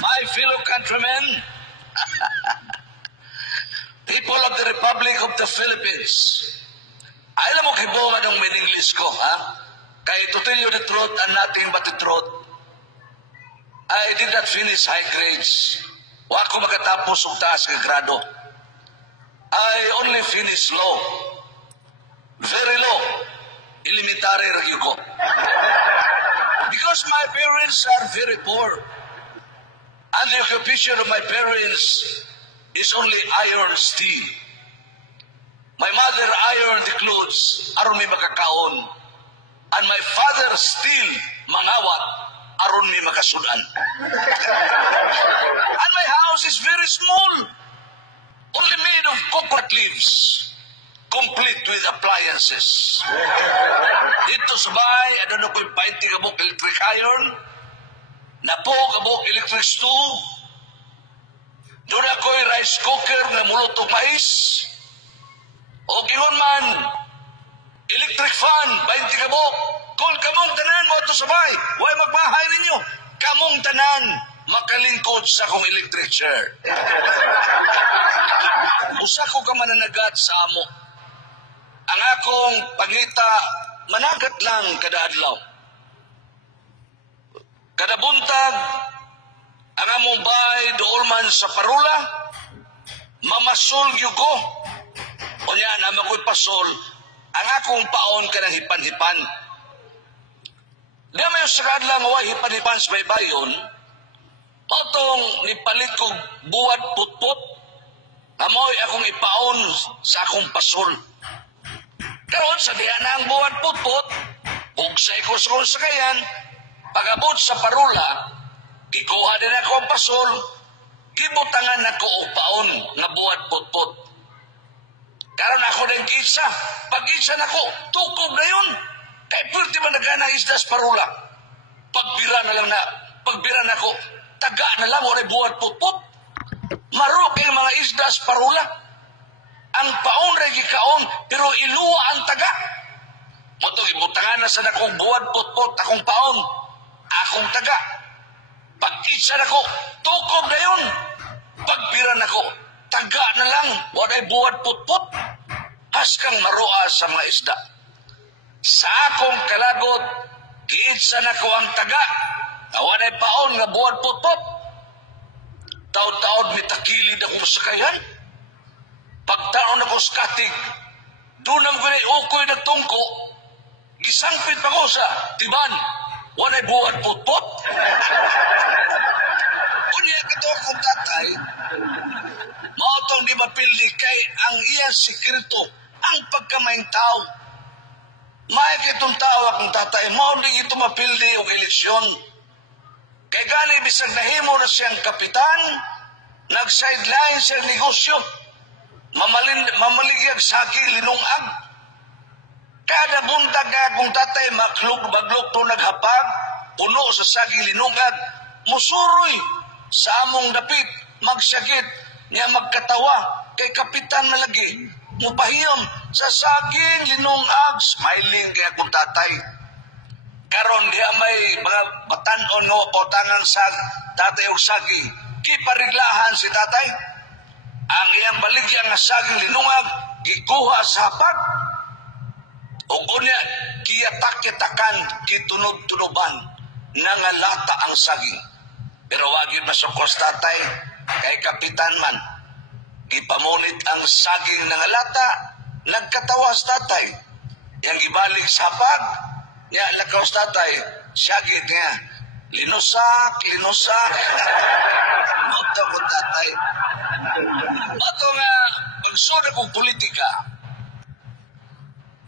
my fellow countrymen, people of the Republic of the Philippines, ay alam mo kibungan ng English ko, ha? Kay to tell you the truth and nothing but the truth, I did not finish high grades. Wa ko makatapos og taas nga grado. I only finished low. Very low. Elementary review ko. Because my parents are very poor. And the occupation of my parents is only iron steel. My mother ironed the clothes aron may makakaon. And my father still mangawat aron may makasudan. And my house is very small. Only made of coconut leaves. Complete with appliances. Dito sa bahay, ano ko'y 20 kabok electric iron, napo kabok electric stove, doon ako'y rice cooker na muluto mais, o gingon man, electric fan, 20 kabok, kung kamong tanan mo ito sa bahay, huwag magbahay ninyo, kamong tanan, makalingkod sa akong electric chair. Usa ko ka mananagat sa amo. Ang akong pangita, managat lang kada adlaw. Kada buntag, ang among bahay dool man sa parula, mamasul ko. O niya, naman ko'y pasol, ang akong paon ka ng hipan-hipan. Di may usagad lang away hipan-hipan sa baybayon, otong nipalit ko buwat putput, amoy akong ipaon sa akong pasol. Karon sa diyan na ang buwan putput, bugsay ko sa sakayan, pag-abot sa parula, ikuha din ako ang pasol, gibutangan ako upaon nga buwan putput. Karon ako din kitsa, pag-kitsa na ko, tukob na yun. Kaya pwede ba nagana isda sa parula? Pagbira na lang na, pagbira na ko, taga na lang, wala buwan putput. Marok yung mga isda sa parula. Ang paon ray gikaon pero iluwa ang taga. Moto ibutangan na sa nakong buwan putput akong paon. Akong taga. Pag-itsa nako, tukob na yun. Pagbira nako, taga na lang. Waday buwan putput. Haskang maroa sa mga isda. Sa akong kalagot, giitsa nako ang taga. Waday paon nga buwan putput. Taon-taon mitakilid akong masakayan. Pagtaon ako sa katig, doon ang gunay ukoy nagtungko, gisangpit pa ko sa tiban, wanay buwan putput. Kunya kito akong tatay, maotong di mapildi kay ang iyang sikreto, ang pagkamaing tao. May kitong tao akong tatay, maotong ito mapildi yung eleksyon. Kay gani bisag nahimo na siyang kapitan, nag-sideline siyang negosyo, mamaligyag sa aking linungag. Kada buntag akong tatay maglug to naghapag, puno sa saging linungag, musuroy sa among dapit, magsakit, niya magkatawa, kay kapitan na lagi, mupahiyom sa saging linungag, smiling kay akong tatay. Karon diya may mga batanon nga potangan sa tatay o saging, kipariglahan si tatay. Ang iyang baligyan nga saging linungag, ikuha sa hapag. O kunya, kiyatak-yatakan, kitunog-tunuban, nangalata ang saging. Pero wagin masukos tatay, kay kapitan man, ipamunit ang saging nangalata, nagkatawas tatay. Yang ibalik sa hapag, niya lakaw tatay, saging niya, linusak. Moto ko tatay. Ato nga, pagsuna kong politika,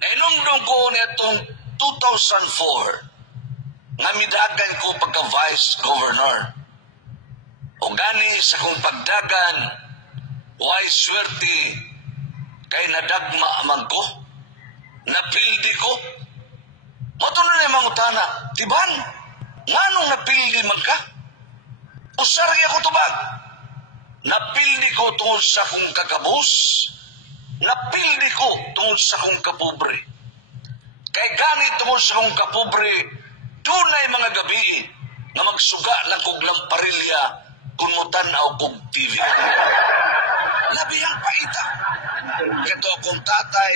nainumdum ko nitong 2004, nga midagan ko pagka-vice governor. O gani sa kong pagdagan, why swerte, kay nadagma amang ko, napildi ko. Mato na naman utana, tiban, nganong napildi man ka? Usaray ako tubag. Napildi ko tungkol sa kong kagabos. Napildi ko tungkol sa kong kapobre. Kay ganit tungkol sa kong kapobre, doon ay mga gabi na magsuga lang kong lamparelya magtanaw kog TV. Labi ang paita. Ito akong tatay,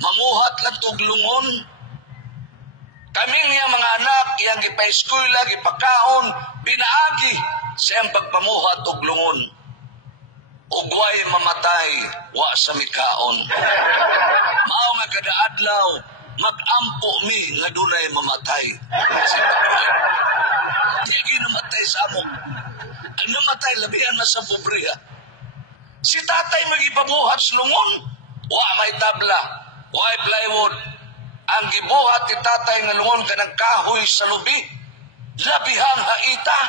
mamuhat lang tog lungon. Kami niya mga anak, iyang ipa-eskwela, ipakaon, pinaagi siyang pagpamuhat og lungon. Ugway mamatay, wa sa mikaon. Mao nga kada adlaw, mag-ampo mi nga dunay mamatay. Hindi namatay sa amo. Ang namatay, labihan na sa pobriya. Si tatay magipabuhat sa lungon. Wa may tabla, wa plywood. Ang gibuhat ni tatay nga lungon kanang kahoy sa lubi. Labihang haita.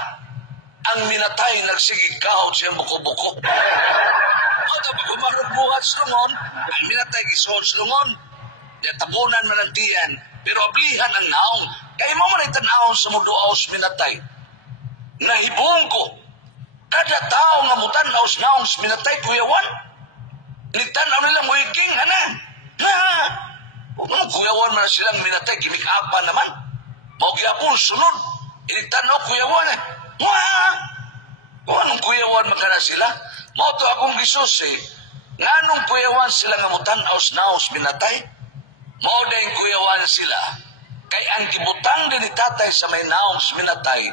Ang minatay nagsigig kahog siyang buko-buko. Ito, pag umarog buhat sa lungon, ang minatay gisuhod sa lungon. Tabunan man ang tiyan, pero ablihan ang naong. Kaya mo man itanahon sa muduaos minatay. Nahibong ko, kada tao nga mutanaw sa naong sa minatay, kuyawan. Nitanaw nilang wiging, hanan. Kuyawan man silang minatay, gimikapan naman. Magyapon, sunod. Initanaw, kuyawan eh. Kung anong kuyawan magkana sila, mauto akong gisus eh. Nga anong kuyawan sila nga mutanaw sa naong sa minatay? Mao dahil kuyawan sila, kay ang gibutang din ni tatay sa may naong minatay,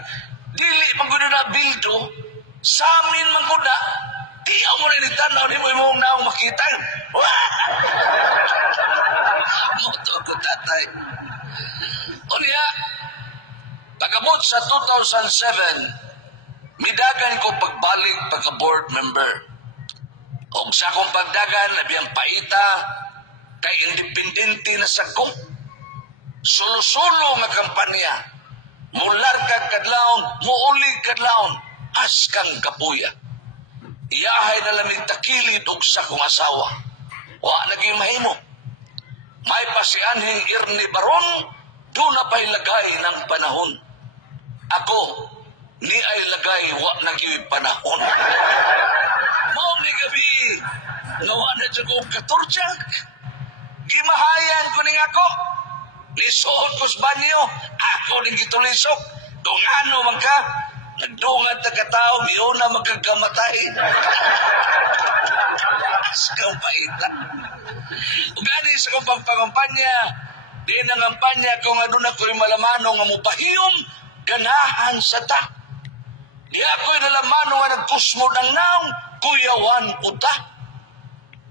dili magkuno na bildo, sa amin magkuno, di ako mo rin itanaw, di mo yung naong makita. Moto ako tatay. O niya, pagabot sa 2007, midagan ko pagbalik pagka-board member. O sa akong pagdagan, nabiyang paita, kay independente na sa kong solo-solo nga kampanya. Mular kag kadlawon, muulig kadlawon, askang kapuya. Iyahay na lamig takilid og sa kong asawa. Wa naging mahimo. May pasianhing Irni Baron, doon na pa'y lagay ng panahon. Ako, ni ay lagay, wa naging panahon. Mao ni gabi, nawa na dyan kong katortsak. Gimahayan ko ning ako. Lisuod ko sa banyo. Ako ning gitulisok. Kung ano man ka, nagdungad na katao, yun na magkagamatay. Askaw paita. Ugani sa kong pagpangampanya, di nangampanya ko nga doon ako'y malamano nga mupahiyom, ganahan sa ta. Di ako'y nalamano nga nagkusmo ng naong, kuyawan uta.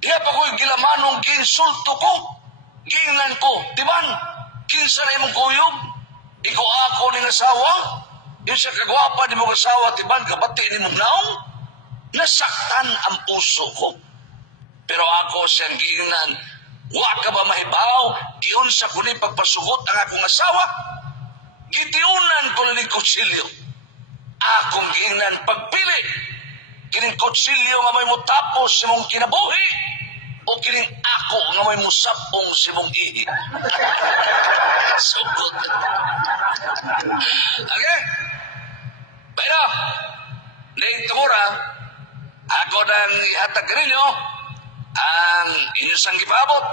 Di ako'y gilamanong kinsulto ko. Gingnan ko, tiban, kinsa na imong kuyog. Ikaw ako ning asawa. Yung sa kagwapa ni mong asawa, tiban, kabati ni mong naong. Nasaktan ang puso ko. Pero ako siyang gingnan, wa ka ba mahibaw? Diyon sa kunin pagpasugot ang akong asawa. Gitiunan ko na ni kutsilyo. Akong gingnan pagpili. Kining kutsilyo nga may mutapos si mong kinabuhi. O kining ako nga may musapong si mong ihi. Sugot. Okay? Pero, Ning Tumura, ako nang ihatag ka ninyo ang inyong gipabot,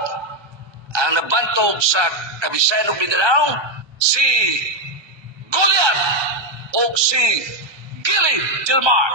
ang nabantog sa Kabisayan ng Mindanao, si Goliath o si Gilly Gilmar.